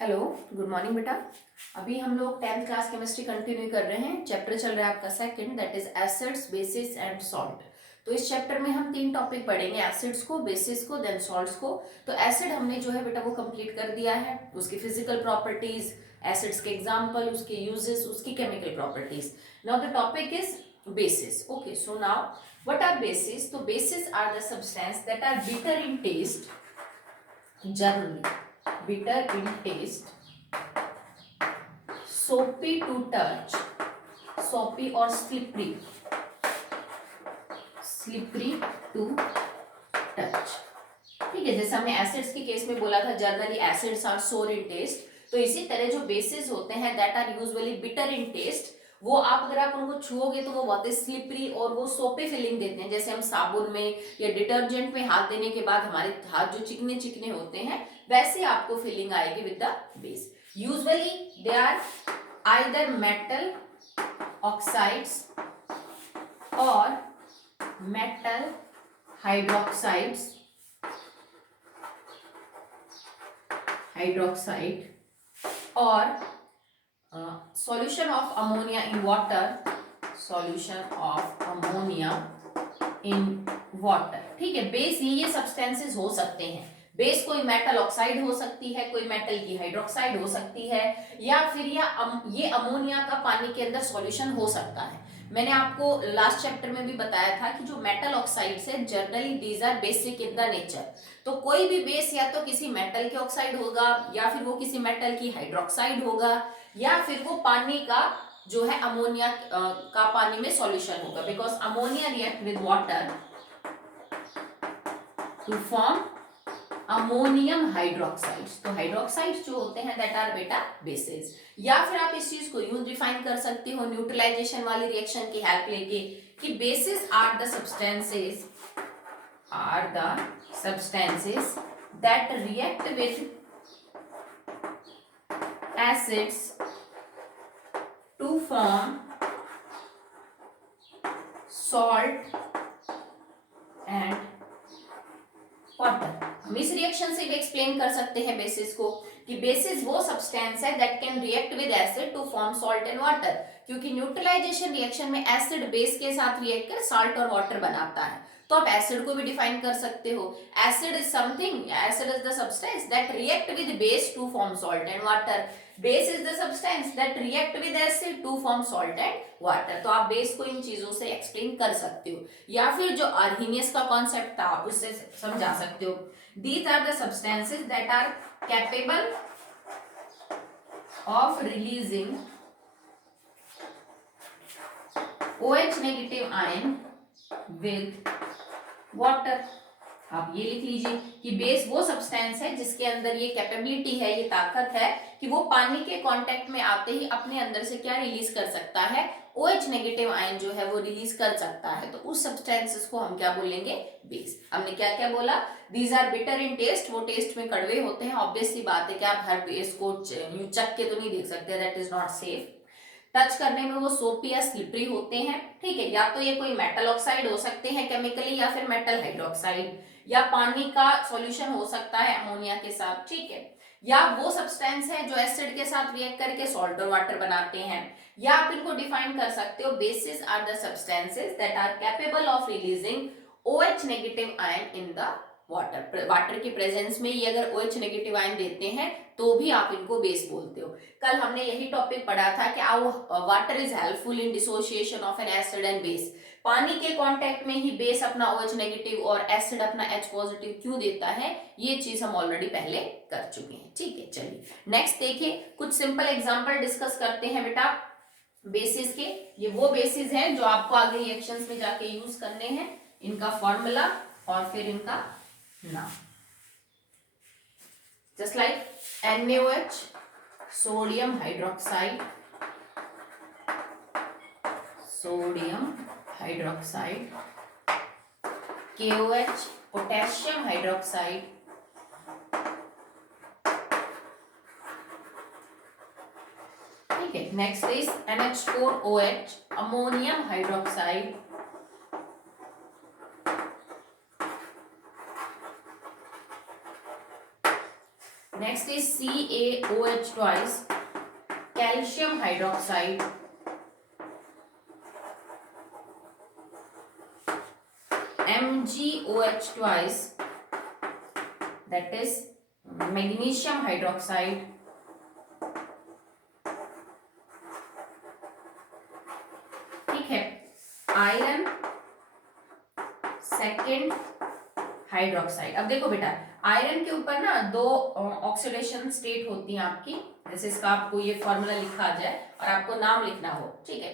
Hello, good morning बेटा। अभी हम लोग 10th क्लास केमिस्ट्री कंटिन्यू कर रहे हैं। चैप्टर चल रहा है आपका second, that is acids, basis and salt. तो इस चैप्टर में हम 3 टॉपिक पढ़ेंगे, एसिड्स को, बेसिस को, देन सॉल्ट्स को। तो एसिड हमने जो है बेटा वो कंप्लीट कर दिया है, उसकी फिजिकल प्रॉपर्टीज, एसिड्स के एग्जाम्पल, उसके यूजेस, उसकी chemical properties. Now the topic is bases. Okay, so now what are bases? तो bases are the substance that are bitter in taste, generally bitter in taste, soapy to touch, soapy or slippery, slippery to touch। ठीक है, जैसे हमने acids के case में बोला था generally acids are सोर इन टेस्ट, तो इसी तरह जो बेसिस होते हैं that are usually bitter in taste, वो आप अगर आप उनको छुओगे तो वो बहुत ही स्लिपरी और वो सोपे फीलिंग देते हैं। जैसे हम साबुन में या डिटर्जेंट में हाथ देने के बाद हमारे हाथ जो चिकने चिकने होते हैं, वैसे आपको फीलिंग आएगी with the base. Usually they are either metal oxides और मेटल हाइड्रोक्साइड्स, और solution of ammonia in water, solution of ammonia in water। ठीक है, बेस ये सब्सटेंसेस हो सकते हैं। बेस कोई मेटल ऑक्साइड हो सकती है, कोई मेटल की हाइड्रोक्साइड हो सकती है, या फिर ये अमोनिया का पानी के अंदर सॉल्यूशन हो सकता है। मैंने आपको लास्ट चैप्टर में भी बताया था कि जो मेटल ऑक्साइड्स है generally these are basic in the nature. तो कोई भी बेस या तो किसी मेटल के ऑक्साइड होगा, या फिर वो किसी मेटल की हाइड्रोक्साइड होगा, या फिर वो पानी का जो है अमोनिया का पानी में सॉल्यूशन होगा, because ammonia react with water to form ammonium hydroxides. तो हाइड्रोक्साइड्स जो होते हैं दैट आर बेटा बेसिस। या फिर आप इस चीज को यूं डिफाइन कर सकते हो न्यूट्रलाइजेशन वाली रिएक्शन की हेल्प लेके कि bases are the substances that react with acids to form salt and water। हम इस रिएक्शन से भी एक्सप्लेन कर सकते हैं बेसिस को कि बेसिस वो सब्सटेंस है that can react with acid to form salt and water, क्योंकि न्यूट्रलाइजेशन रिएक्शन में एसिड बेस के साथ रिएक्ट कर सॉल्ट और वाटर बनाता है। तो आप एसिड को भी डिफाइन कर सकते हो, acid is the substance that react with base to form salt and water. Base is the substance that react with acid to form salt and water. तो आप बेस को इन चीजों से एक्सप्लेन कर सकते हो, या फिर जो अर्हीनियस का कॉन्सेप्ट था आप उससे समझा सकते हो। These are the substances that are capable of releasing OH negative ion with water। आप ये लिख लीजिए कि बेस वो सब्सटेंस है जिसके अंदर ये कैपेबिलिटी है, ये ताकत है कि वो पानी के कांटेक्ट में आते ही अपने अंदर से क्या रिलीज कर सकता है, OH नेगेटिव आयन जो है वो रिलीज कर सकता है। तो उस सब्सटेंसेस को हम क्या बोलेंगे, बेस। हमने क्या क्या बोला, these are bitter in taste, वो टेस्ट में कड़वे होते हैं। ऑब्वियसली बात है कि आप हर बेस को यूं चख के तो नहीं देख सकते, that is not safe. Touch करने में वो सोपी या स्लिपरी होते हैं। ठीक है, या तो ये कोई मेटल ऑक्साइड हो सकते हैं केमिकली, या फिर मेटल हाइड्रोक्साइड, या पानी का सॉल्यूशन हो सकता है अमोनिया के साथ। ठीक है, या वो सब्सटेंस है जो एसिड के साथ रिएक्ट करके सॉल्ट और वाटर बनाते हैं। या आप इनको डिफाइन कर सकते हो, bases are the substances that are capable of releasing OH negative ion in the water. Water के प्रेजेंस में ये अगर OH नेगेटिव आयन देते हैं तो भी आप इनको बेस बोलते हो। कल हमने यही टॉपिक पढ़ा था कि how water is helpful in dissociation of N acid and base. पानी के कांटेक्ट में ही बेस अपना OH नेगेटिव और एसिड अपना H पॉजिटिव क्यों देता है, ये चीज हम ऑलरेडी पहले कर चुके हैं। ठीक है, चलिए नेक्स्ट देखिए, कुछ सिंपल एग्जांपल डिस्कस करते हैं बेटा बेसिस के। ये वो बेसिस हैं जो आपको आगे रिएक्शंस में जाके यूज करने हैं, इनका फॉर्मूला और फिर इनका नाम। Just like NaOH, sodium hydroxide, KOH, potassium hydroxide, ठीक है। Next is NH4OH, ammonium hydroxide, next is CaOH twice, calcium hydroxide, MgOH twice, that is magnesium hydroxide, ठीक है, आयरन सेकेंड हाइड्रोक्साइड। अब देखो बेटा, आयरन के ऊपर ना दो ऑक्सीडेशन स्टेट होती हैं आपकी, जैसे इसका आपको ये फॉर्मूला लिखा आ जाए और आपको नाम लिखना हो, ठीक है।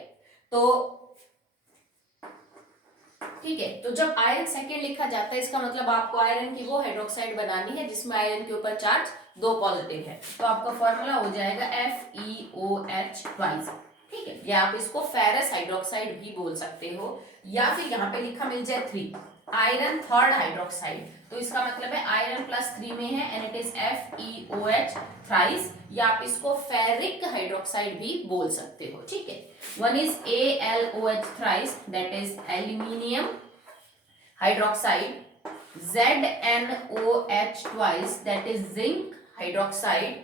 तो जब आयरन सेकेंड लिखा जाता है, इसका मतलब आपको आयरन की वो हाइड्रोक्साइड बनानी है जिसमें आयरन के ऊपर चार्ज 2 पॉजिटिव है। तो आपका फॉर्मूला हो जाएगा FeOH ट्वाइस, ठीक है। या आप इसको फेरस हाइड्रोक्साइड भी बोल सकते हो, या फिर यहाँ पे लिखा मिल जाए 3, आयरन थर्ड हाइड्रोक्साइड, तो इसका मतलब है आयरन +3 में है and it is FeOH thrice, या आप इसको फेरिक हाइड्रोक्साइड भी बोल सकते हो, ठीक है। One is AlOH thrice, that is aluminium hydroxide, ZnOH twice, that is zinc hydroxide,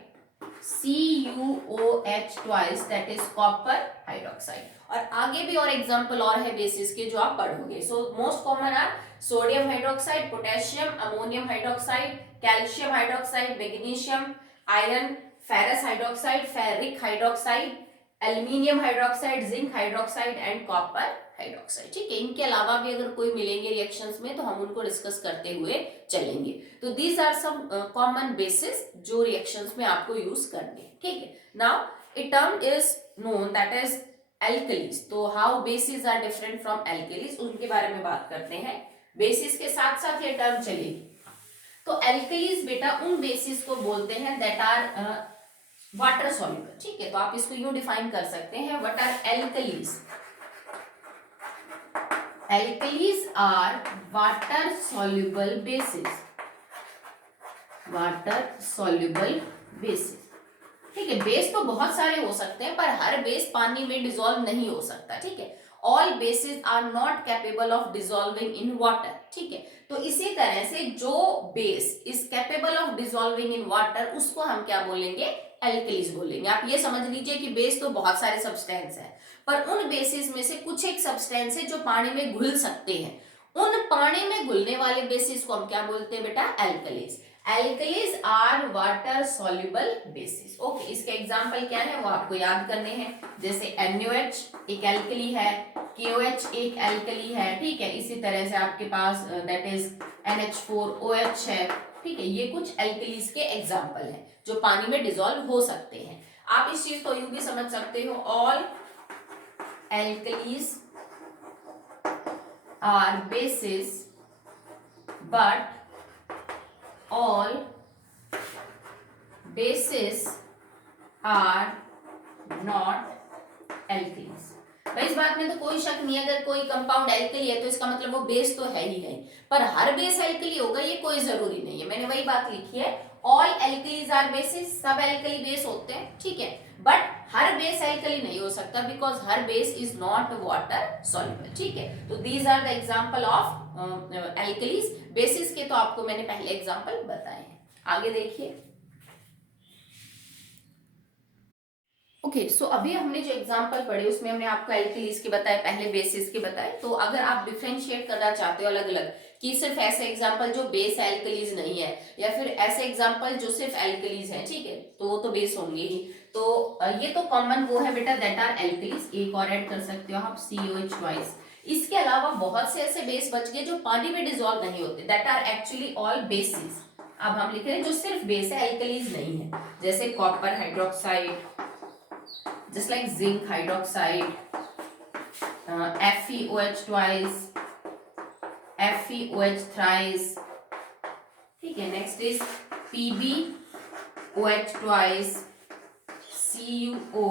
CuOH twice, that is copper hydroxide. और आगे भी और एग्जांपल और है बेसिस के जो आप पढ़ोगे। So most common are sodium hydroxide, potassium, ammonium hydroxide, calcium hydroxide, magnesium, iron, ferrous hydroxide, ferric hydroxide, aluminium hydroxide, zinc hydroxide and copper hydroxide, ठीक है। इनके अलावा भी अगर कोई मिलेंगे रिएक्शंस में तो हम उनको डिस्कस करते हुए चलेंगे। तो these are some common bases जो रिएक्शंस में आपको यूज करने, ठीक है। Now a term is known that is alkalis. तो how bases are different from alkalis, उनके बारे में बात करते हैं। बेसिस के साथ साथ ये टर्म चलेगी। तो एल्कलीज बेटा उन बेसिस को बोलते हैं दैट आर वाटर सॉल्युबल, ठीक है। तो आप इसको यूं डिफाइन कर सकते हैं, what are alkalis? Alkalis are water soluble bases, water soluble bases, ठीक है। बेस तो बहुत सारे हो सकते हैं पर हर बेस पानी में डिसॉल्व नहीं हो सकता, ठीक है। All bases are not capable of dissolving in water, ठीक है। तो इसी तरह से जो base is capable of dissolving in water उसको हम क्या बोलेंगे? एल्कलीज बोलेंगे। आप ये समझ लीजिए कि बेस तो बहुत सारे सब्सटेंस है पर उन बेसिस में से कुछ एक सब्सटेंस है जो पानी में घुल सकते हैं, उन पानी में घुलने वाले बेसिस को हम क्या बोलते हैं बेटा? Alkalis. Alkalis are water soluble bases, okay. इसके एग्जांपल क्या है वो आपको याद करने हैं, जैसे NaOH एक एल्कली है, KOH एक एल्कली है, ठीक है। इसी तरह से आपके पास दैट इज NH4OH है, ठीक है। ये कुछ एल्कलीज के एग्जांपल हैं जो पानी में डिसॉल्व हो सकते हैं। आप इस चीज को यूं भी समझ सकते हो, all alkalis are bases but all bases are not alkalis। भाई इस बात में तो कोई शक नहीं है, अगर कोई कंपाउंड एल्कली है तो इसका मतलब वो बेस तो है ही है, पर हर बेस एल्कली होगा ये कोई जरूरी नहीं है। मैंने वही बात लिखी है, ऑल एल्कलीज आर बेसिस, सब एल्कली बेस होते हैं, ठीक है। बट हर बेस एल्कली नहीं हो सकता बिकॉज हर base is not water soluble, ठीक है। तो these are the example of alkalis. Bases के तो आपको मैंने पहले एग्जांपल बताए हैं। आगे देखिए, ओके। सो अभी हमने जो एग्जांपल पढ़े उसमें हमने आपको एल्कलीज के बताए, पहले बेसिस के बताए। तो अगर आप डिफरेंशिएट करना चाहते हो अलग अलग कि सिर्फ ऐसे एग्जांपल जो बेस एल्कलीज नहीं है या फिर ऐसे एग्जांपल जो सिर्फ एल्कलीज है, ठीक है, तो वो तो बेस होंगे ही। तो ये तो कॉमन वो है बेटा दैट आर एल्कलीज। एक और ऐड कर सकते हो आप, COH ट्वाइस। इसके अलावा बहुत से ऐसे बेस बच गए जो पानी में डिसॉल्व नहीं होते, that are actually all bases. अब हम लिख रहे हैं जो सिर्फ बेस है, एल्कलीज नहीं है, जैसे copper hydroxide, just like zinc hydroxide, FeOH twice, FeOH thrice, ठीक है। Next is PbOH twice, CuO,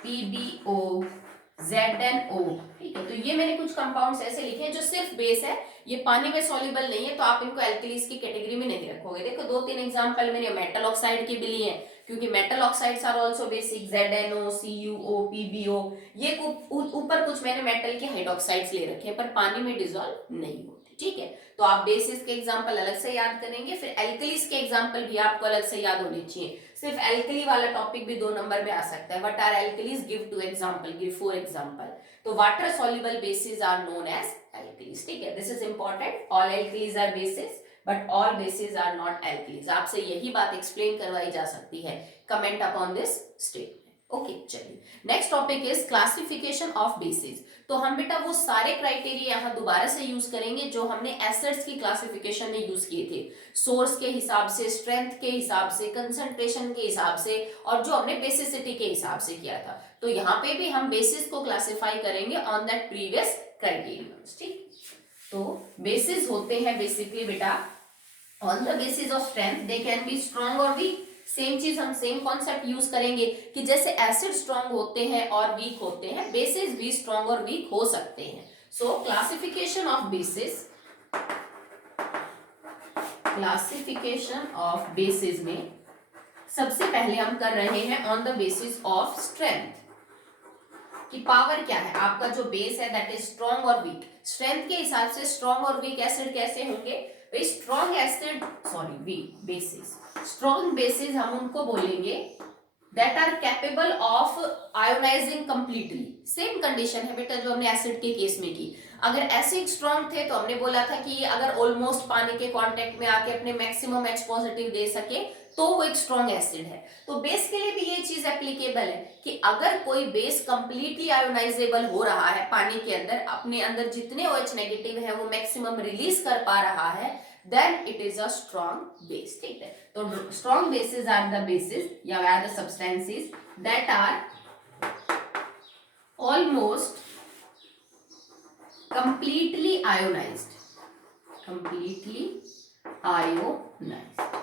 PbO, ZnO, ठीक है। तो ये मैंने कुछ कंपाउंड्स ऐसे लिखे हैं जो सिर्फ बेस है, ये पानी में सॉल्युबल नहीं है, तो आप इनको एल्कलीज की कैटेगरी में नहीं रखोगे। देखो 2-3 एग्जांपल मैंने मेटल ऑक्साइड के भी लिए हैं क्योंकि metal oxides are also basic, ZnO, CuO, PbO। ये ऊपर कुछ मैंने मेटल के हाइड्रोक्साइड्स ले रखे हैं पर पानी में डिसॉल्व नहीं होती। ठीक है। तो आप बेसिस के एग्जांपल अलग से याद करेंगे, फिर एल्कलीज के एग्जांपल भी आपको अलग से याद होने चाहिए। सिर्फ एल्कली वाला टॉपिक भी 2 नंबर में आ सकता है। What are alkalis, give 2 example, give 4 example. तो water soluble bases are known as alkalis, ठीक है। This is important, all alkalis are bases but all bases are not alkalis. आपसे यही बात एक्सप्लेन करवाई जा सकती है, comment upon this statement. Okay, चलिए next topic is classification of bases. तो हम बेटा वो सारे क्राइटेरिया यहाँ दोबारा से यूज करेंगे जो हमने एसिड्स की क्लासिफिकेशन में यूज किए थे, सोर्स के हिसाब से, स्ट्रेंथ के हिसाब से, कंसंट्रेशन के हिसाब से, और जो हमने बेसिसिटी के हिसाब से किया था। तो यहाँ पे भी हम बेसिस को क्लासिफाई करेंगे ऑन दैट प्रीवियस क्राइटेरिया, ठीक। तो बेसिस होते हैं बेसिकली बेटा on the basis of strength, they can be strong और वीक। सेम चीज हम सेम कॉन्सेप्ट यूज करेंगे कि जैसे एसिड स्ट्रॉन्ग होते हैं और वीक होते हैं, बेसिस भी स्ट्रॉन्ग और वीक हो सकते हैं। So classification of bases, classification of bases में सबसे पहले हम कर रहे हैं on the basis of strength, कि पावर क्या है आपका जो बेस है, दैट इज स्ट्रॉन्ग और वीक। स्ट्रेंथ के हिसाब से स्ट्रॉन्ग और वीक एसिड कैसे होंगे, strong acid, sorry weak bases, strong bases हम उनको बोलेंगे that are capable of ionising completely. Same condition है बेटा जो हमने एसिड के केस में की। अगर एसिड स्ट्रॉन्ग थे तो हमने बोला था कि ये अगर ऑलमोस्ट पानी के कांटेक्ट में आके अपने मैक्सिमम H पॉजिटिव दे सके तो वो एक स्ट्रॉन्ग एसिड है। तो बेस के लिए भी ये चीज एप्लीकेबल है कि अगर कोई बेस कंप्लीटली आयोनाइजेबल हो रहा है पानी के अंदर, अपने अंदर जितने OH नेगेटिव है वो मैक्सिमम रिलीज कर पा रहा है, then it is a strong base, ठीक है। तो strong bases are the bases या are the substances that are almost completely ionized, completely ionized,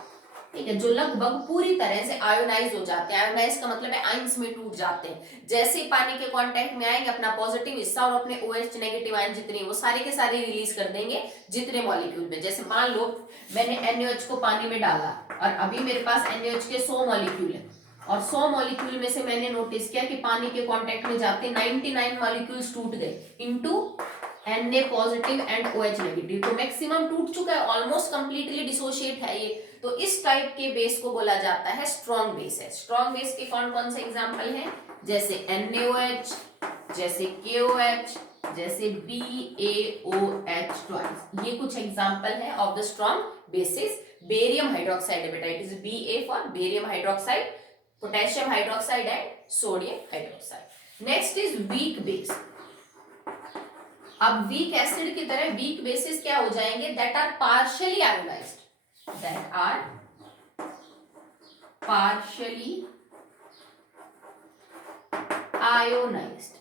ठीक है, जो लगभग पूरी तरह से आयोनाइज हो जाते हैं। आयोनाइज का मतलब है आयंस में टूट जाते हैं। जैसे ही पानी के कांटेक्ट में आएंगे अपना पॉजिटिव हिस्सा और अपने OH नेगेटिव आयन जितने वो सारे के सारे रिलीज कर देंगे जितने मॉलिक्यूल में। जैसे मान लो मैंने NaOH को पानी में डाला और अभी मेरे पास NaOH के 100 मॉलिक्यूल है और 100 मॉलिक्यूल में से मैंने नोटिस किया कि पानी के कांटेक्ट में जाते 99 मॉलिक्यूल्स टूट गए into Na positive and OH negative. तो मैक्सिमम टूट चुका है, ऑलमोस्ट कंप्लीटली डिसोशिएट है ये। तो इस टाइप के बेस को बोला जाता है स्ट्रॉन्ग बेस है। स्ट्रॉन्ग बेस के कौन कौन से एग्जांपल हैं, जैसे NaOH, जैसे KOH, जैसे BaOH ट्वाइस। ये कुछ एग्जांपल है of the strong bases. Barium hydroxide है बेटा, it is Ba for barium hydroxide, potassium hydroxide and sodium hydroxide. Next is weak base. अब वीक एसिड की तरह वीक बेसिस क्या हो जाएंगे, that are partially ionised, that are partially ionized,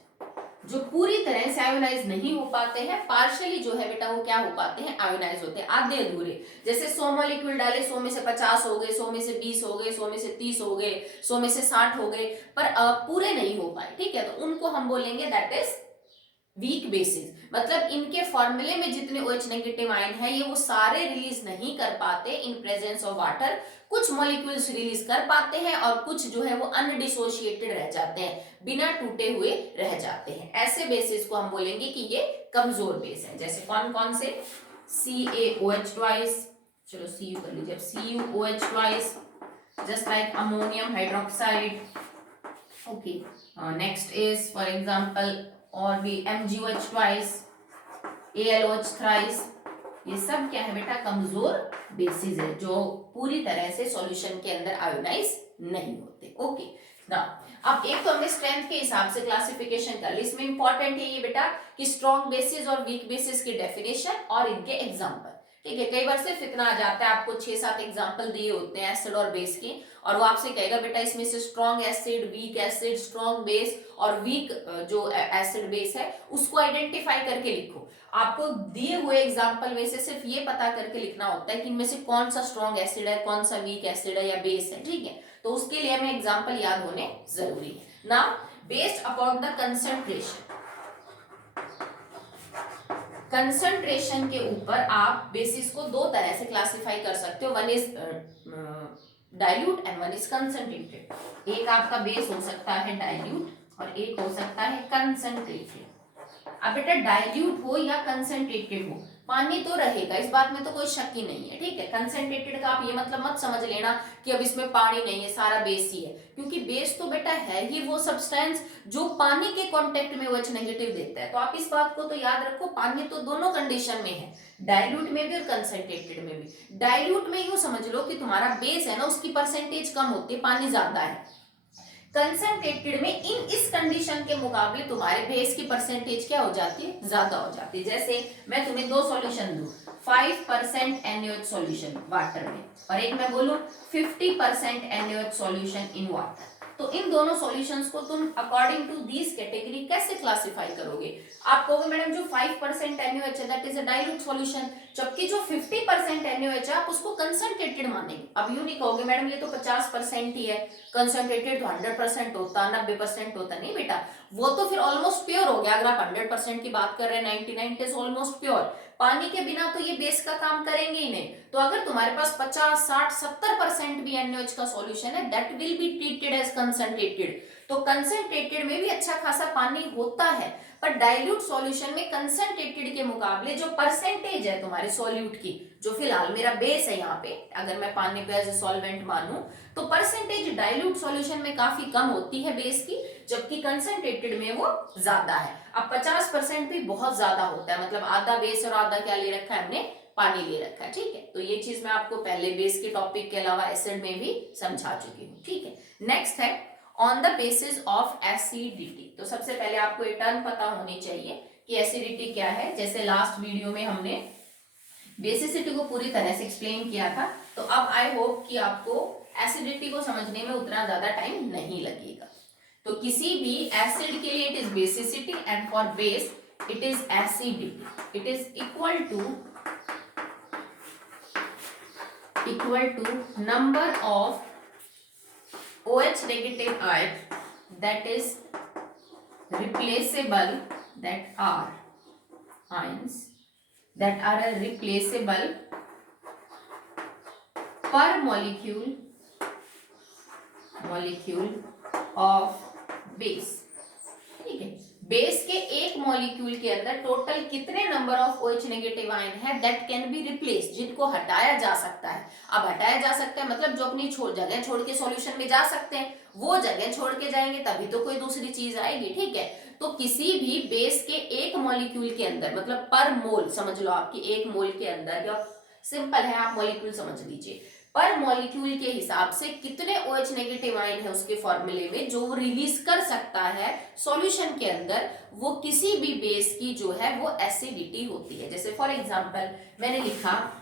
जो पूरी तरह से आयोनाइज नहीं हो पाते हैं, पार्शियली जो है बेटा वो क्या हो पाते हैं, आयोनाइज होते हैं, आधे अधूरे। जैसे 100 मॉलिक्यूल डाले, 100 में से 50 हो गए, 100 में से 20 हो गए, 100 में से 30 हो गए, 100 में से 60 हो गए, पर पूरे नहीं हो पाए, ठीक है। तो उनको हम बोलेंगे दैट इज वीक बेसिस। मतलब इनके फॉर्मूले में जितने OH नेगेटिव आयन है ये वो सारे रिलीज नहीं कर पाते इन प्रेजेंस ऑफ वाटर। कुछ मॉलिक्यूल्स रिलीज कर पाते हैं और कुछ जो है वो अनडिसोशिएटेड रह जाते हैं, बिना टूटे हुए रह जाते हैं। ऐसे बेसिस को हम बोलेंगे कि ये कमजोर बेस है। जैसे कौन कौन से, CaOH ट्वाइस, चलो Cu कर लीजिए, CuOH twice, just like ammonium hydroxide. Okay, next is for example और भी MgOH ट्वाइस, AlOH थ्राइस। ये सब क्या है बेटा, कमजोर बेसिस है जो पूरी तरह से सॉल्यूशन के अंदर आयोनाइज नहीं होते। ओके ना, अब एक तो हमने स्ट्रेंथ के हिसाब से क्लासिफिकेशन कर ली। इसमें इंपॉर्टेंट है ये बेटा कि स्ट्रॉन्ग बेसिस और वीक बेसिस की डेफिनेशन और इनके एग्जांपल, ठीक है। कई बार सिर्फ इतना आ जाता है, आपको 6-7 एग्जांपल दिए होते हैं एसिड और बेस के, और वो आपसे कहेगा बेटा इसमें से strong acid, weak acid, strong base और वीक जो एसिड बेस है उसको आइडेंटिफाई करके लिखो। आपको दिए हुए एग्जांपल में से सिर्फ ये पता करके लिखना होता है कि इनमें से कौन सा स्ट्रॉन्ग एसिड है, कौन सा वीक एसिड है या बेस है, ठीक है। तो उसके लिए हमें एग्जांपल याद होने जरूरी है ना। Based upon the concentration, concentration के ऊपर आप बेसिस को दो तरह से क्लासिफाई कर सकते हो, one is dilute and one is concentrated. एक आपका बेस हो सकता है डाइल्यूट और एक हो सकता है कंसंट्रेटेड। अब बेटा डाइल्यूट हो या कंसंट्रेटेड हो, पानी तो रहेगा, इस बात में तो कोई शक ही नहीं है, ठीक है। कंसंट्रेटेड का आप ये मतलब मत समझ लेना कि अब इसमें पानी नहीं है, सारा बेस ही है, क्योंकि बेस तो बेटा है ही वो सब्सटेंस जो पानी के कांटेक्ट में OH नेगेटिव देता है। तो आप इस बात को तो याद रखो, पानी तो दोनों कंडीशन में है, डाइल्यूट में भी और कंसंट्रेटेड में भी। डाइल्यूट में यूं समझ लो कि तुम्हारा बेस है ना, उसकी परसेंटेज कम होती है, पानी ज्यादा है। कंसंट्रेटेड में इस कंडीशन के मुकाबले तुम्हारे बेस की परसेंटेज क्या हो जाती है, ज्यादा हो जाती है। जैसे मैं तुम्हें दो सॉल्यूशन दूं, 5% NaOH सॉल्यूशन वाटर में, और एक मैं बोलूं 50% NaOH सॉल्यूशन इन वाटर, तो इन दोनों सॉल्यूशंस को तुम अकॉर्डिंग टू दिस कैटेगरी कैसे क्लासिफाई करोगे? आप कहोगे मैडम जो 5% NaOH है that is a dilute solution, जबकि जो 50% NaOH है आप उसको कंसंट्रेटेड मानेंगे। अब यूं नहीं कहोगे मैडम ये तो 50% ही है, कंसंट्रेटेड तो 100% होता, 90% होता, नहीं बेटा, वो तो फिर ऑलमोस्ट प्योर हो गया। अगर आप 100% की बात कर रहे हैं, 99 इज ऑलमोस्ट प्योर, पानी के बिना तो ये बेस का काम करेंगे ही नहीं। तो अगर तुम्हारे पास 50, 60, 70% भी NaOH का सॉल्यूशन है, that will be treated as concentrated. तो कंसंट्रेटेड में भी अच्छा खासा पानी होता है, पर डाइल्यूट सॉल्यूशन में कंसंट्रेटेड के मुकाबले जो परसेंटेज है तुम्हारे सॉल्यूट की, जो फिलहाल मेरा बेस है यहाँ पे, अगर मैं पानी को एज ए सॉल्वेंट मानूं, तो परसेंटेज डाइल्यूट सॉल्यूशन में काफी कम होती है बेस की, जबकि कंसंट्रेटेड में वो ज्यादा है। अब 50% भी बहुत ज्यादा होता है, मतलब आधा बेस और आधा क्या ले रखा है हमने, पानी ले रखा है, ठीक है। तो ये चीज मैं आपको पहले बेस के टॉपिक के अलावा एसिड में भी समझा चुकी हूँ, ठीक है। नेक्स्ट है on the basis of acidity. तो सबसे पहले आपको ये टर्म पता होनी चाहिए कि एसिडिटी क्या है। जैसे लास्ट वीडियो में हमने बेसिसिटी को पूरी तरह से एक्सप्लेन किया था, तो अब आई होप कि आपको एसिडिटी को समझने में उतना ज्यादा टाइम नहीं लगेगा। तो किसी भी एसिड के लिए it is basicity and for base it is acidity. It is equal to number of OH negative ion that is replaceable, that are ions that are replaceable per molecule of base, ठीक है। Base के एक molecule के अंदर total कितने number of OH negative ion है that can be replace, जिनको हटाया जा सकता है। अब हटाया जा सकता है मतलब जो अपनी जगह छोड़ के सॉल्यूशन में जा सकते हैं, वो जगह छोड़ के जाएंगे तभी तो कोई दूसरी चीज आएगी, ठीक है। तो किसी भी बेस के एक मॉलिक्यूल के अंदर, मतलब पर मोल समझ लो, आपकी एक मोल के अंदर, या सिंपल है आप मॉलिक्यूल समझ लीजिए, पर मॉलिक्यूल के हिसाब से कितने OH नेगेटिव आयन है उसके फॉर्मूले में जो वो रिलीज कर सकता है सॉल्यूशन के अंदर, वो किसी भी बेस की जो है वो एसिडिटी होती है। जैसे फॉर एग्जांपल मैंने लिखा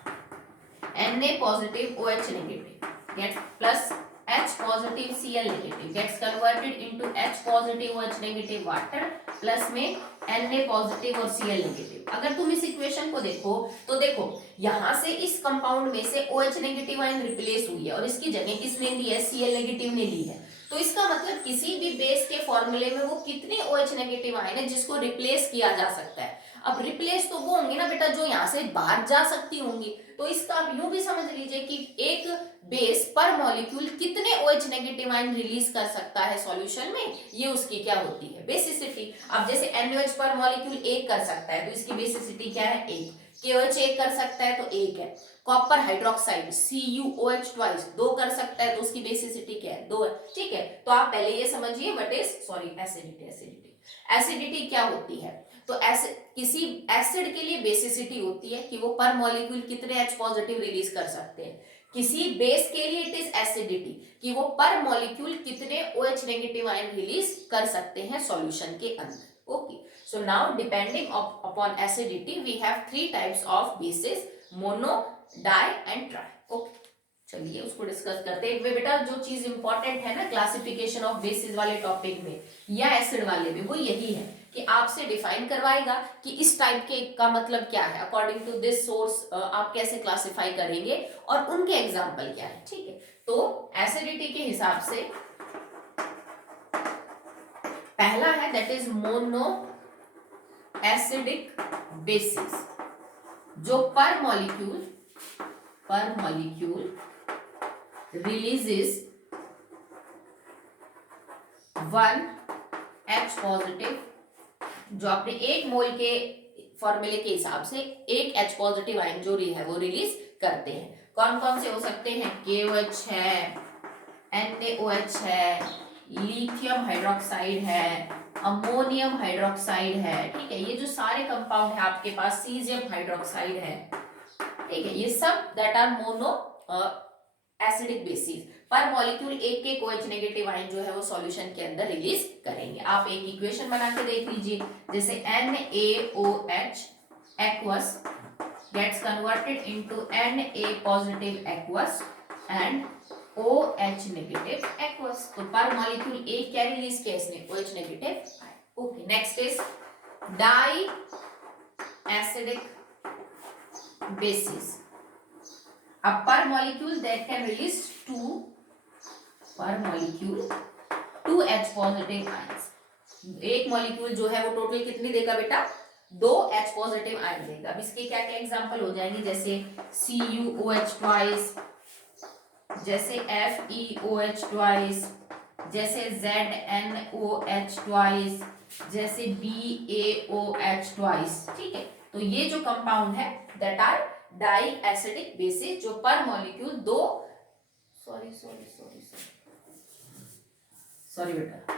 Na positive OH negative get plus H positive Cl negative gets converted into H positive OH negative water plus में Na पॉजिटिव और Cl नेगेटिव। अगर तुम इस इक्वेशन को देखो तो देखो यहां से इस कंपाउंड में से OH नेगेटिव आयन रिप्लेस हुई है और इसकी जगह किसने ली है, Cl नेगेटिव ने ली है। तो इसका मतलब किसी भी बेस के फॉर्मूले में वो कितने OH नेगेटिव आयन है जिसको रिप्लेस किया जा सकता है। अब रिप्लेस तो वो होंगी ना बेटा जो यहाँ से बाहर जा सकती होंगी, तो इसका आप यूं भी समझ लीजिए कि एक बेस पर मॉलिक्यूल कितने OH नेगेटिव आयन रिलीज कर सकता है सॉल्यूशन में, ये उसकी क्या होती है, बेसिसिटी। अब जैसे NaOH पर मॉलिक्यूल एक कर सकता है तो इसकी बेसिसिटी क्या है, एक। KOH एक कर सकता है तो एक है। कॉपर हाइड्रोक्साइड CuOH ट्वाइस दो कर सकता है तो उसकी बेसिसिटी क्या है, दो है, ठीक है। तो आप पहले ये समझिए व्हाट इज एसिडिटी क्या होती है। तो किसी एसिड के लिए बेसिसिटी होती है कि वो पर मॉलिक्यूल कितने H पॉजिटिव रिलीज कर सकते हैं। किसी बेस के लिए इट इज एसिडिटी कि वो पर मॉलिक्यूल कितने OH नेगेटिव आयन रिलीज कर सकते हैं सॉल्यूशन के अंदर। Okay, so now depending upon acidity we have three types of bases, mono, di and tri. Okay, चलिए उसको डिस्कस करते हैं। वे बेटा जो चीज इंपॉर्टेंट है ना क्लासिफिकेशन ऑफ बेसिस वाले टॉपिक में या एसिड वाले में, वो यही है कि आपसे डिफाइन करवाएगा कि इस टाइप के का मतलब क्या है, अकॉर्डिंग टू दिस सोर्स आप कैसे क्लासिफाई करेंगे और उनके एग्जाम्पल क्या है, ठीक है। तो एसिडिटी के हिसाब से पहला है that is mono acidic bases, जो पर मॉलिक्यूल releases 1 H पॉजिटिव, जो अपने एक मोल के फॉर्मूले के हिसाब से एक H पॉजिटिव आयन जो है वो रिलीज करते हैं। कौन कौन से हो सकते हैं? KOH है, NaOH है, लिथियम हाइड्रोक्साइड है, अमोनियम हाइड्रोक्साइड है, ठीक है। ये जो सारे कंपाउंड है आपके पास, सीजियम हाइड्रोक्साइड है, ठीक है। ये सब that are mono acidic bases पर मॉलिक्यूल एक एक OH नेगेटिव आयन जो है वो सॉल्यूशन के अंदर रिलीज करेंगे। आप एक इक्वेशन बना के देख लीजिए, जैसे NaOH aqueous gets converted into Na positive aqueous and OH negative aqueous। तो पर मॉलिक्यूल एक क्या रिलीज किया इसने? OH negative. Okay, next is di acidic bases. अब per molecule that can release two H positive ions। एक molecule जो है वो टोटल कितनी देगा बेटा? 2 H पॉजिटिव आयन देगा। अब इसके क्या क्या एग्जांपल हो जाएंगे, जैसे CuOH ट्वाइस, जैसे FeOH ट्वाइस, जैसे ZnOH ट्वाइस, जैसे BaOH ट्वाइस, ठीक है। तो ये जो कंपाउंड है that are di acidic bases, जो पर मॉलिक्यूल दो सॉरी बेटा,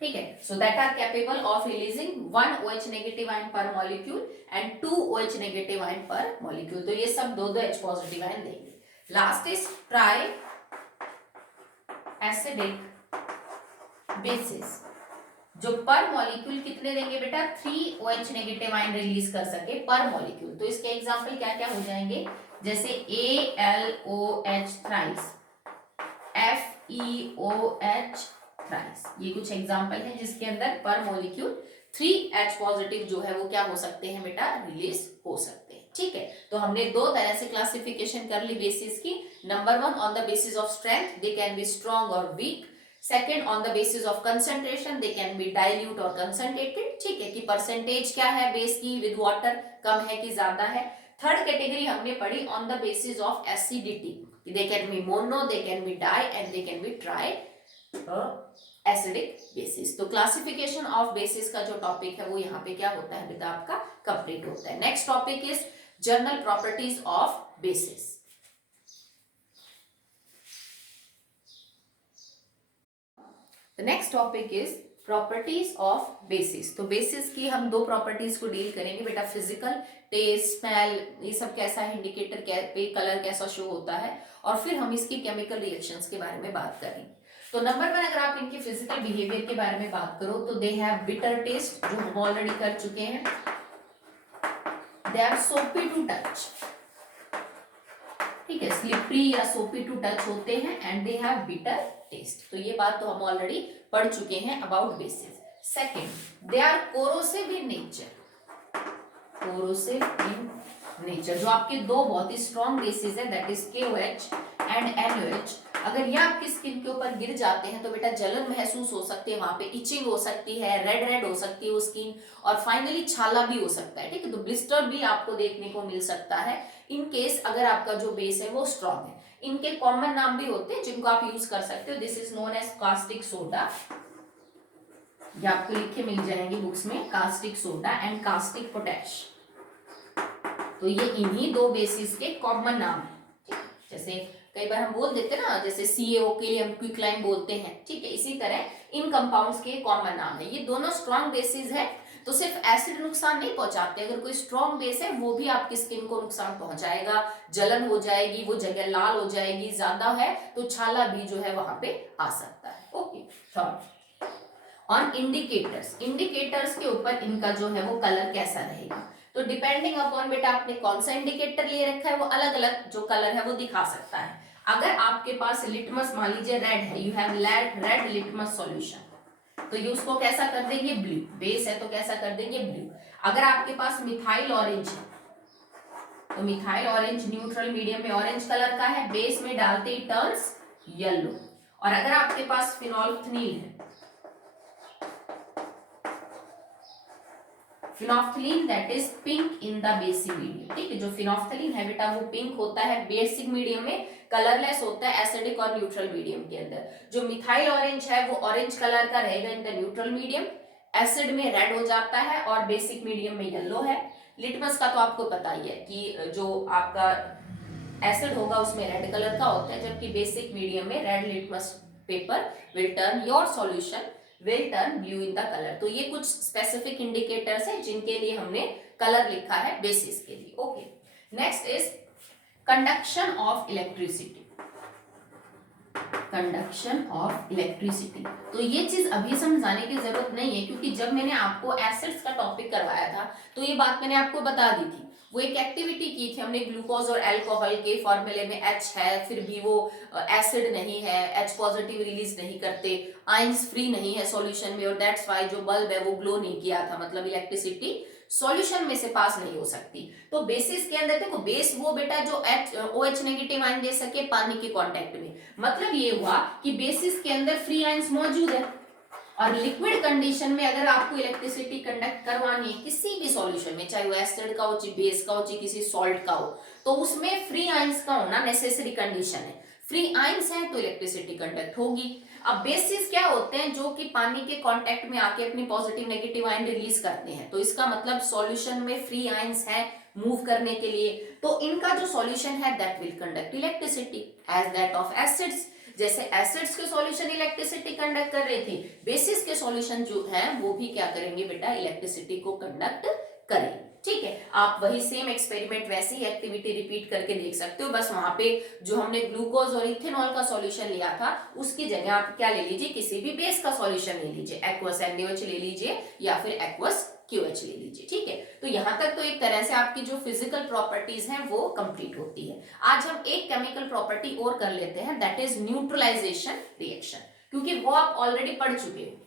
ठीक है। So that are capable of releasing 1 OH negative ion पर molecule and 2 OH negative ion पर मॉलिक्यूल। तो ये सब दो H पॉजिटिव आयन देंगे। Last is tri acidic bases, जो पर मॉलिक्यूल कितने देंगे बेटा? 3 OH नेगेटिव आयन रिलीज कर सके पर मॉलिक्यूल। तो इसके एग्जांपल क्या क्या हो जाएंगे, जैसे AlOH थ्राइस, FeOH थ्राइस। ये कुछ एग्जांपल है जिसके अंदर पर मॉलिक्यूल 3 H पॉजिटिव जो है वो क्या हो सकते हैं बेटा? रिलीज हो सकते हैं, ठीक है। तो हमने दो तरह से क्लासिफिकेशन कर ली बेसिस की। नंबर 1 on the basis of strength, they can be strong और weak. Second on the basis of concentration, they can be dilute और कंसंट्रेटेड, ठीक है, कि परसेंटेज क्या है बेस की विद वाटर, कम है कि ज्यादा है। थर्ड कैटेगरी हमने पढ़ी on the basis of acidity, they can be mono, they can be di and they can be tri acidic bases. तो क्लासिफिकेशन ऑफ बेसिस का जो टॉपिक है वो यहाँ पे क्या होता है बेटा? आपका कंप्लीट होता है। Next topic is general properties of basis. The next topic is properties of basis। तो बेसिस की हम दो प्रॉपर्टीज को डील करेंगे बेटा, फिजिकल, टेस्ट, स्मेल, ये सब कैसा है, इंडिकेटर पे कलर कैसा शो होता है, और फिर हम इसकी केमिकल रिएक्शंस के बारे में बात करेंगे। तो नंबर 1 अगर आप इनके फिजिकल बिहेवियर के बारे में बात करो तो दे हैव बिटर टेस्ट, जो हम ऑलरेडी कर चुके हैं। They are soapy to touch, ठीक है, स्लिपरी या सोपी टू टच होते हैं, and they have bitter taste. तो ये बात तो हम ऑलरेडी पढ़ चुके हैं about bases. Second, they are corrosive in nature, corrosive in nature. जो आपके दो बहुत ही स्ट्रॉन्ग बेसिस है that is KOH and NaOH, अगर ये आपकी स्किन के ऊपर गिर जाते हैं तो बेटा जलन महसूस हो सकती है, वहां पे इचिंग हो सकती है, रेड रेड हो सकती है वो स्किन, और फाइनली छाला भी हो सकता है, ठीक है। तो ब्लिस्टर भी आपको देखने को मिल सकता है इन केस अगर आपका जो बेस है वो स्ट्रॉन्ग है। इनके कॉमन नाम भी होते हैं जिनको आप यूज कर सकते हो। This is known as caustic soda, ये आपको लिखे मिल जाएंगे बुक्स में, caustic soda and caustic potash. तो ये इन्हीं दो बेसिस के कॉमन नाम है। जैसे कई बार हम बोल देते हैं ना, जैसे CaO के लिए हम क्विकलाइम बोलते हैं, ठीक है, इसी तरह इन कंपाउंड्स के कॉमन नाम है। ये दोनों स्ट्रॉन्ग बेसिस है, तो सिर्फ एसिड नुकसान नहीं पहुंचाते, अगर कोई स्ट्रॉन्ग बेस है वो भी आपकी स्किन को नुकसान पहुंचाएगा, जलन हो जाएगी, वो जगह लाल हो जाएगी, ज्यादा है तो छाला भी जो है वहां पे आ सकता है। Okay, third on indicators, indicators के ऊपर इनका जो है वो कलर कैसा रहेगा। तो डिपेंडिंग अपॉन बेटा आपने कौन सा इंडिकेटर ले रखा है वो अलग अलग जो कलर है वो दिखा सकता है। अगर आपके पास लिटमस मान लीजिए रेड है, you have read litmus solution, तो ये उसको कैसा कर देंगे? ब्लू। बेस है तो कैसा कर देंगे? ब्लू। अगर आपके पास मिथाइल ऑरेंज है तो मिथाइल ऑरेंज न्यूट्रल मीडियम में ऑरेंज कलर का है, बेस में डालते ही टर्न्स येलो। और अगर आपके पास फिनोल्फथनील है, phenolphthalein that is pink in the basic medium, ठीक है, जो फिनोल्फथलीन है बेटा वो पिंक होता है बेसिक मीडियम में, कलरलेस होता है एसिडिक और न्यूट्रल मीडियम के अंदर। जो मिथाइल ऑरेंज है वो ऑरेंज कलर का रहेगा in the neutral medium, acid में रेड हो जाता है और बेसिक मीडियम में येलो है। लिटमस का तो आपको पता ही है कि जो आपका एसिड होगा उसमें रेड कलर का होता है, जबकि बेसिक मीडियम में red litmus paper will turn your solution will turn blue in the colour. तो ये कुछ स्पेसिफिक इंडिकेटर्स हैं जिनके लिए हमने कलर लिखा है बेसिस के लिए। Okay, next is conduction of electricity. Conduction of electricity, तो ये चीज अभी समझाने की जरूरत नहीं है, क्योंकि जब मैंने आपको एसिड्स का टॉपिक करवाया था तो ये बात मैंने आपको बता दी थी। वो एक एक्टिविटी की थी हमने, ग्लूकोज और अल्कोहल के फॉर्मूले में H है, फिर भी वो एसिड नहीं है, H पॉजिटिव रिलीज नहीं करते, आयंस फ्री नहीं है सॉल्यूशन में, और दैट्स व्हाई जो बल्ब है वो ग्लो नहीं किया था, मतलब इलेक्ट्रिसिटी सॉल्यूशन में से पास नहीं हो सकती। तो बेसिस के अंदर देखो, बेस वो बेटा जो OH नेगेटिव आयन दे सके पानी के कांटेक्ट में, मतलब ये हुआ कि बेसिस के अंदर फ्री आयंस मौजूद है, और लिक्विड कंडीशन में अगर आपको इलेक्ट्रिसिटी कंडक्ट करवानी है किसी भी सॉल्यूशन में, चाहे वो एसिड का हो, चाहे बेस का हो, चाहे किसी सॉल्ट का हो, तो उसमें फ्री आयंस का होना नेसेसरी कंडीशन है। फ्री आयंस है तो इलेक्ट्रिसिटी कंडक्ट होगी। अब बेसिस क्या होते हैं, जो कि पानी के कांटेक्ट में आके अपनी पॉजिटिव नेगेटिव आयन रिलीज करते हैं, तो इसका मतलब सॉल्यूशन में फ्री आयंस है मूव करने के लिए, तो इनका जो सॉल्यूशन है that will conduct electricity as that of acids. जैसे एसिड्स के सॉल्यूशन इलेक्ट्रिसिटी कंडक्ट कर रहे थे, बेसिस के सॉल्यूशन जो है वो भी क्या करेंगे बेटा, इलेक्ट्रिसिटी को कंडक्ट करेंगे। ठीक है, आप वही सेम एक्सपेरिमेंट वैसी ही एक्टिविटी रिपीट करके देख सकते हो, बस वहां पे जो हमने ग्लूकोज और इथेनॉल का सॉल्यूशन लिया था उसकी जगह आप क्या ले लीजिए, किसी भी बेस का सॉल्यूशन ले लीजिए, एक्वस NaOH ले लीजिए या फिर एक्वस QH ले लीजिए। ठीक है, तो यहां तक तो एक तरह से आपकी जो फिजिकल प्रॉपर्टीज हैं वो कंप्लीट होती है। आज हम एक केमिकल प्रॉपर्टी और कर लेते हैं, दैट इज न्यूट्रलाइजेशन रिएक्शन, क्योंकि वो आप ऑलरेडी पढ़ चुके हो।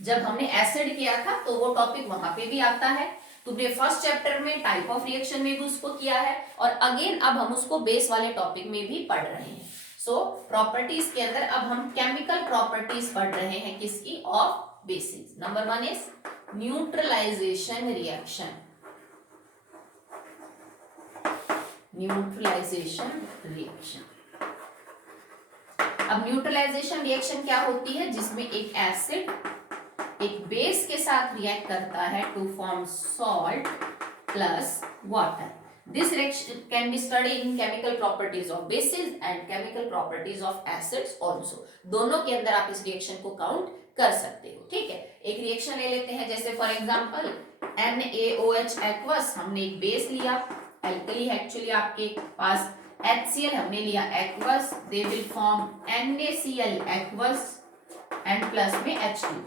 जब हमने एसिड किया था तो वो टॉपिक वहां पे भी आता है, तुमने फर्स्ट चैप्टर में टाइप ऑफ रिएक्शन में भी उसको किया है, और अगेन अब हम उसको बेस वाले टॉपिक में भी पढ़ रहे हैं। सो प्रॉपर्टीज के अंदर अब हम केमिकल प्रॉपर्टीज पढ़ रहे हैं किसकी, of bases. Number 1 is neutralisation reaction. Neutralisation reaction, अब न्यूट्रलाइजेशन रिएक्शन क्या होती है, जिसमें एक एसिड एक बेस के साथ रिएक्ट करता है to form salt plus water. This reaction can be studied in chemical properties of bases and chemical properties of acids also. दोनों के अंदर आप इस रिएक्शन को काउंट कर सकते हो। ठीक है, एक रिएक्शन ले लेते हैं, जैसे फॉर एग्जांपल NaOH एक्वस, हमने एक बेस लिया, एल्कली एक्चुअली आपके पास, HCl हमने लिया aqueous, they will form NaCl aqueous and plus में H2।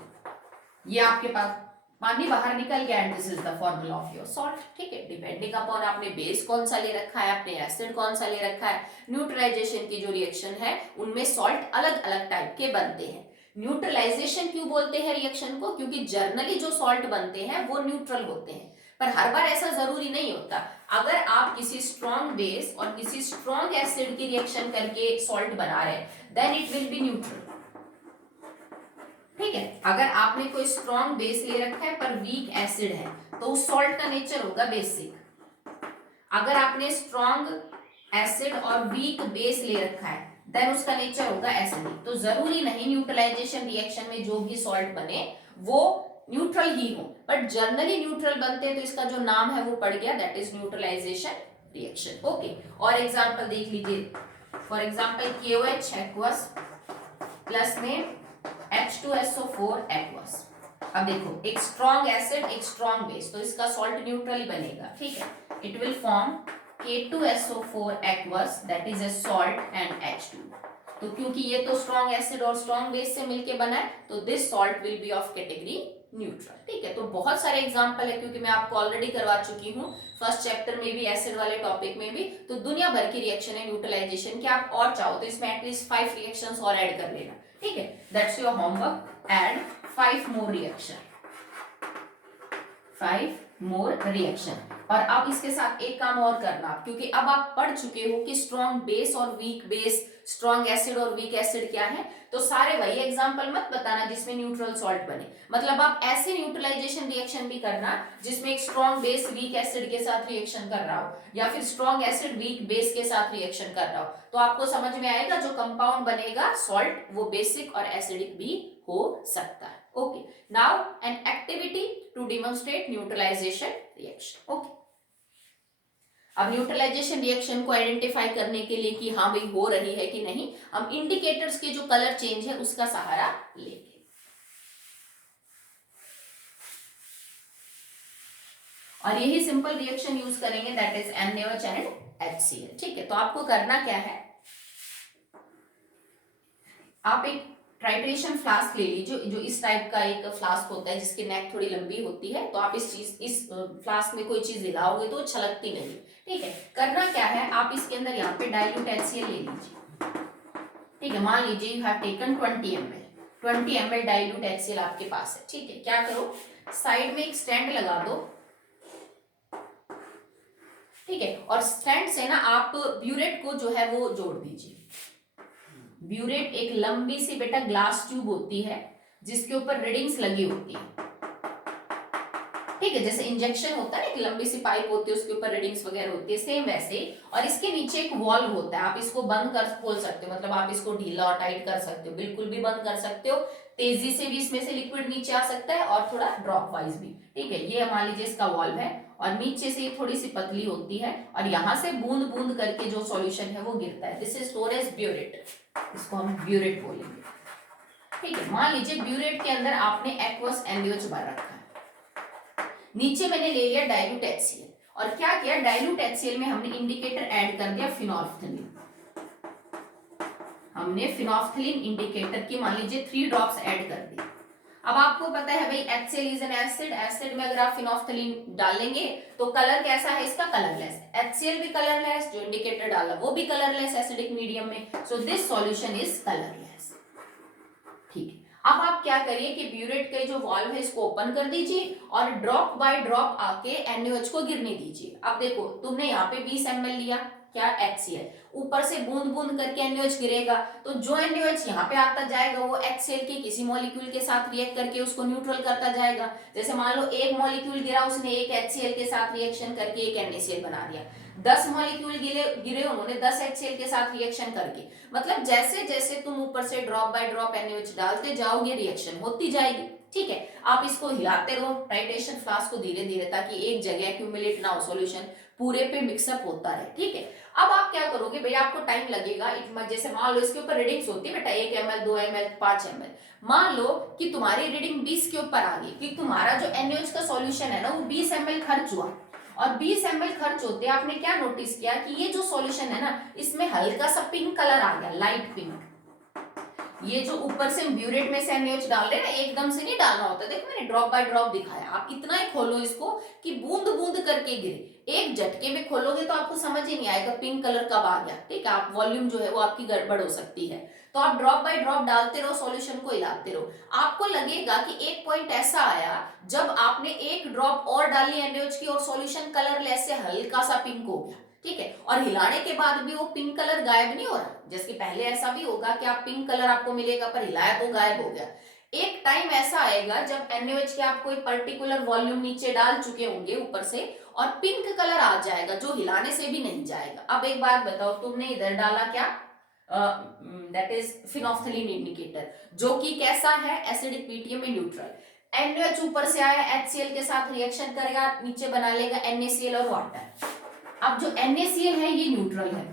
ये आपके पास पानी बाहर निकल गया and this is the formula of your salt. ठीक है, डिपेंडिंग अपॉन आपने बेस कौन सा ले रखा है, आपने एसिड कौन सा ले रखा है, न्यूट्रलाइजेशन की जो रिएक्शन है उनमें सॉल्ट अलग अलग टाइप के बनते हैं। न्यूट्रलाइजेशन क्यों बोलते हैं रिएक्शन को, क्योंकि जर्नली जो सॉल्ट बनते हैं वो न्यूट्रल होते हैं, पर हर बार ऐसा जरूरी नहीं होता। अगर आप किसी स्ट्रॉन्ग बेस और किसी स्ट्रॉन्ग एसिड की रिएक्शन करके सॉल्ट बना रहे हैं then it will be neutral. ठीक है, अगर आपने कोई स्ट्रॉन्ग बेस ले रखा है पर वीक एसिड है तो उस सॉल्ट का नेचर होगा बेसिक। अगर आपने स्ट्रॉन्ग एसिड और वीक बेस ले रखा है देन उसका नेचर होगा एसिडिक। तो जरूरी नहीं न्यूट्रलाइजेशन रिएक्शन में जो भी सॉल्ट बने वो न्यूट्रल ही हो, बट जनरली न्यूट्रल बनते हैं, तो इसका जो नाम है वो पड़ गया, that is neutralisation reaction. Okay, और एग्जांपल देख लीजिए, for example KOH aqueous plus में H2SO4 एक्वस। अब देखो, एक स्ट्रॉन्ग एसिड एक स्ट्रॉन्ग बेस, तो इसका सॉल्ट न्यूट्रल बनेगा। ठीक है, it will form K2SO4 aqueous, that is a salt and H2। तो क्योंकि ये तो स्ट्रॉन्ग एसिड और स्ट्रॉन्ग बेस से मिलके बना है तो this salt will be of category neutral. ठीक है, तो बहुत सारे एग्जांपल है, क्योंकि मैं आपको ऑलरेडी करवा चुकी हूँ फर्स्ट चैप्टर में भी, एसिड वाले टॉपिक में भी, तो दुनिया भर की रिएक्शन है न्यूट्रलाइजेशन की। आप और चाहो तो इसमें एटलीस्ट 5 रिएक्शंस और ऐड कर लेना। ठीक है, that's your homework, add 5 more reaction. 5 more reaction. और अब इसके साथ एक काम और करना, क्योंकि अब आप पढ़ चुके हो कि स्ट्रॉन्ग बेस और वीक बेस, स्ट्रॉन्ग एसिड और वीक एसिड क्या है, तो सारे वही एग्जांपल मत बताना जिसमें न्यूट्रल सॉल्ट बने। मतलब आप ऐसे न्यूट्रलाइजेशन रिएक्शन भी करना जिसमें एक स्ट्रॉन्ग बेस वीक एसिड के साथ रिएक्शन कर रहा हो, या फिर स्ट्रॉन्ग एसिड वीक बेस के साथ रिएक्शन कर रहा हो, तो आपको समझ में आएगा जो कंपाउंड बनेगा सॉल्ट वो बेसिक और एसिडिक भी हो सकता है। Okay, now an activity to demonstrate neutralisation reaction. Okay, अब न्यूट्रलाइजेशन रिएक्शन को आइडेंटिफाई करने के लिए कि हाँ भाई हो रही है कि नहीं, हम इंडिकेटर्स के जो कलर चेंज है उसका सहारा लेंगे। और यही सिंपल रिएक्शन यूज करेंगे, that is NaOH and HCl। ठीक है, तो आपको करना क्या है, आप एक टाइट्रेशन फ्लास्क ले लीजिए, जो इस टाइप का एक फ्लास्क होता है जिसकी नेक थोड़ी लंबी होती है, तो आप इस फ्लास्क में कोई चीज हिलाओगे तो छलकती नहीं। ठीक है, करना क्या है, आप इसके अंदर यहाँ पे डाइल्यूट HCl ले लीजिए। ठीक है, मान लीजिए you have taken 20 ml dilute HCl आपके पास है। ठीक है, क्या करो, साइड में एक स्टैंड लगा दो। ठीक है, और स्टैंड से ना आप ब्यूरेट को जो है वो जोड़ दीजिए। ब्यूरेट एक लंबी सी बेटा ग्लास ट्यूब होती है जिसके ऊपर रीडिंग्स लगी होती है। ठीक है, जैसे इंजेक्शन होता है, एक लंबी सी पाइप होती है उसके ऊपर रीडिंग्स वगैरह होती है, सेम वैसे ही। और इसके नीचे एक वॉल्व होता है, आप इसको बंद कर खोल सकते हो, मतलब आप इसको ढीला और टाइट कर सकते हो, बिल्कुल भी बंद कर सकते हो, तेजी से भी इसमें से लिक्विड नीचे आ सकता है और थोड़ा ड्रॉप वाइज भी। ठीक है, ये मान लीजिए इसका वॉल्व है और नीचे से ये थोड़ी सी पतली होती है और यहाँ से बूंद बूंद करके जो सॉल्यूशन है वो गिरता है। This is stored as burette, इसको हम ब्यूरेट बोलेंगे। ठीक है, मान लीजिए ब्यूरेट के अंदर आपने एक्वस NaOH भर रखा है, नीचे मैंने ले लिया डाइल्यूट HCl और क्या किया, डाइल्यूट HCl में हमने इंडिकेटर ऐड कर दिया फिनोल्फ्थलीन। हमने फिनोल्फ्थलीन इंडिकेटर की मान लीजिए 3 ड्रॉप्स ऐड कर दी। अब आपको पता है भाई HCl is an acid, acid में अगर आप फिनोल्फ्थलीन डालेंगे तो कलर कैसा है इसका, कलरलेस। HCl भी कलरलेस, जो इंडिकेटर डाला वो भी कलरलेस एसिडिक मीडियम में, so this solution is colourless. ठीक है, अब आप क्या करिए कि ब्यूरेट के जो वॉल्व है इसको ओपन कर दीजिए और ड्रॉप बाय ड्रॉप आके NaOH को गिरने दीजिए। अब देखो, तुमने यहाँ पे 20 ml लिया, क्या HCl, ऊपर से बूंद बूंद करके NaOH गिरेगा, तो जो NaOH यहाँ पे आता जाएगा वो HCl के किसी मॉलिक्यूल के साथ रिएक्ट करके उसको न्यूट्रल करता जाएगा। जैसे मान लो एक मॉलिक्यूल गिरा, उसने एक HCl के साथ रिएक्शन करके एक NaCl बना दिया। 10 मॉलिक्यूल गिरे उन्होंने 10 HCl के साथ रिएक्शन करके, मतलब जैसे जैसे तुम ऊपर से ड्रॉप बाय ड्रॉप NaOH डालते जाओगे रिएक्शन होती जाएगी। ठीक है, आप इसको हिलाते रहो टाइट्रेशन फ्लास्क को धीरे धीरे, ताकि एक जगह एक्यूमुलेट ना हो, सॉल्यूशन पूरे पे मिक्सअप होता रहे। ठीक है, अब आप क्या करोगे भैया, आपको टाइम लगेगा, जैसे मान लो इसके ऊपर रीडिंग्स होती है बेटा, 1 ml 2 ml 5 ml, मान लो कि तुम्हारी रीडिंग 20 के ऊपर आ गई, कि तुम्हारा जो NaOH का सॉल्यूशन है ना वो 20 ml खर्च हुआ, और 20 ml खर्च होते आपने क्या नोटिस किया कि ये जो सॉल्यूशन है ना इसमें हल्का सा पिंक कलर आ गया, लाइट पिंक। ये जो ऊपर से ब्यूरेट में से NaOH डाल रहे हैं ना, एकदम से नहीं डालना होता, देखो मैंने ड्रॉप बाय ड्रॉप दिखाया, आप इतना ही खोलो इसको कि बूंद बूंद करके गिरे, एक झटके में खोलोगे तो आपको समझ ही नहीं आएगा पिंक कलर कब आ गया। ठीक है, आप वॉल्यूम जो है वो आपकी गड़बड़ हो सकती है, तो आप ड्रॉप बाय ड्रॉप डालते रहो, सॉल्यूशन को हिलाते रहो। आपको लगेगा कि एक पॉइंट ऐसा आया जब आपने एक ड्रॉप और डाली NaOH की और सॉल्यूशन कलरलेस से हल्का सा पिंक हो गया। ठीक है, और हिलाने के बाद भी वो पिंक कलर गायब नहीं हो रहा, जैसे पहले ऐसा भी होगा कि आप पिंक कलर आपको मिलेगा पर हिलाया तो गायब हो गया। एक टाइम ऐसा आएगा जब NaOH के आप कोई पर्टिकुलर वॉल्यूम नीचे डाल चुके होंगे ऊपर से और पिंक कलर आ जाएगा जो हिलाने से भी नहीं जाएगा। अब एक बात बताओ, तुमने इधर डाला क्या, दैट इज फिनोल्फ्थलीन इंडिकेटर, जो कि कैसा है, एसिडिक मीडियम में न्यूट्रल। NaOH ऊपर से आया, HCl के साथ रिएक्शन करेगा, नीचे बना लेगा NaCl और वाटर। अब जो NaCl है ये न्यूट्रल है,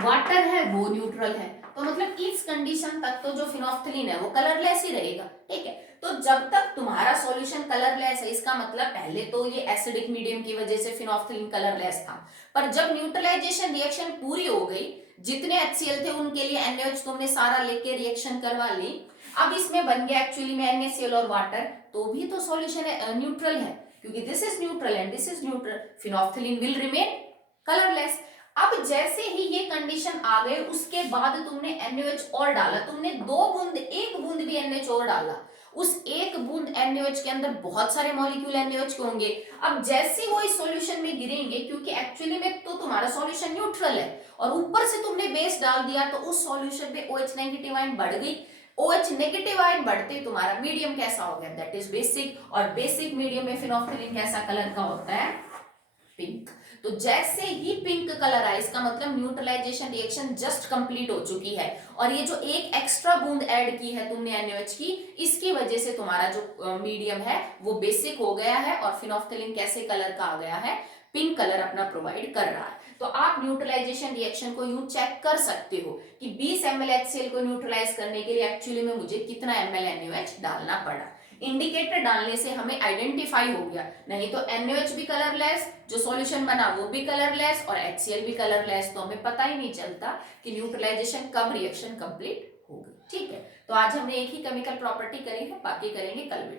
वाटर है वो न्यूट्रल है, तो मतलब इस कंडीशन तक तो जो फिनोल्फ्थलीन है वो कलरलेस ही रहेगा। ठीक है, तो जब तक तुम्हारा सॉल्यूशन कलरलेस है, इसका मतलब पहले तो ये एसिडिक मीडियम की वजह से फिनोल्फ्थलीन कलरलेस था, पर जब न्यूट्रलाइजेशन रिएक्शन पूरी हो गई, जितने HCl थे उनके लिए NaOH तुमने सारा लेके रिएक्शन करवा ली, अब इसमें बन गया एक्चुअली में NaCl और वाटर, तो भी तो सॉल्यूशन न्यूट्रल है, क्योंकि this is neutral and this is neutral, phenolphthalein will remain colourless. अब जैसे ही ये कंडीशन आ गए उसके बाद तुमने NaOH और डाला, तुमने 2 बूंद 1 बूंद भी NaOH और डाला उस एक बूंद NaOH के अंदर बहुत सारे मॉलिक्यूल NaOH के होंगे। अब जैसे वो इस सॉल्यूशन में गिरेंगे, क्योंकि एक्चुअली में तो तुम्हारा सॉल्यूशन न्यूट्रल है और ऊपर से तुमने बेस डाल दिया, तो उस सॉल्यूशन में OH नेगेटिव आयन बढ़ गई। OH नेगेटिव आयन बढ़ते तुम्हारा मीडियम कैसा हो गया, दैट इज बेसिक, और बेसिक मीडियम में फिनोल्फथालीन कैसा कलर का होता है, पिंक। तो जैसे ही पिंक कलर आया, इसका मतलब न्यूट्रलाइजेशन रिएक्शन जस्ट कंप्लीट हो चुकी है, और ये जो एक एक्स्ट्रा बूंद ऐड की है तुमने NaOH की, इसकी वजह से तुम्हारा जो मीडियम है वो बेसिक हो गया है और फिनोल्फथालीन कैसे कलर का आ गया है, पिंक कलर अपना प्रोवाइड कर रहा है। तो आप न्यूट्रलाइजेशन रिएक्शन को यूं चेक कर सकते हो कि 20 ml HCl को न्यूट्रलाइज करने के लिए एक्चुअली में मुझे कितना ml NaOH डालना पड़ा। इंडिकेटर डालने से हमें आइडेंटिफाई हो गया, नहीं तो NaOH भी कलरलेस, जो सॉल्यूशन बना वो भी कलरलेस और HCl भी कलरलेस, तो हमें पता ही नहीं चलता कि न्यूट्रलाइजेशन कब रिएक्शन कंप्लीट हो गई। ठीक है, तो आज हमने एक ही केमिकल प्रॉपर्टी करी है, बाकी करेंगे कल।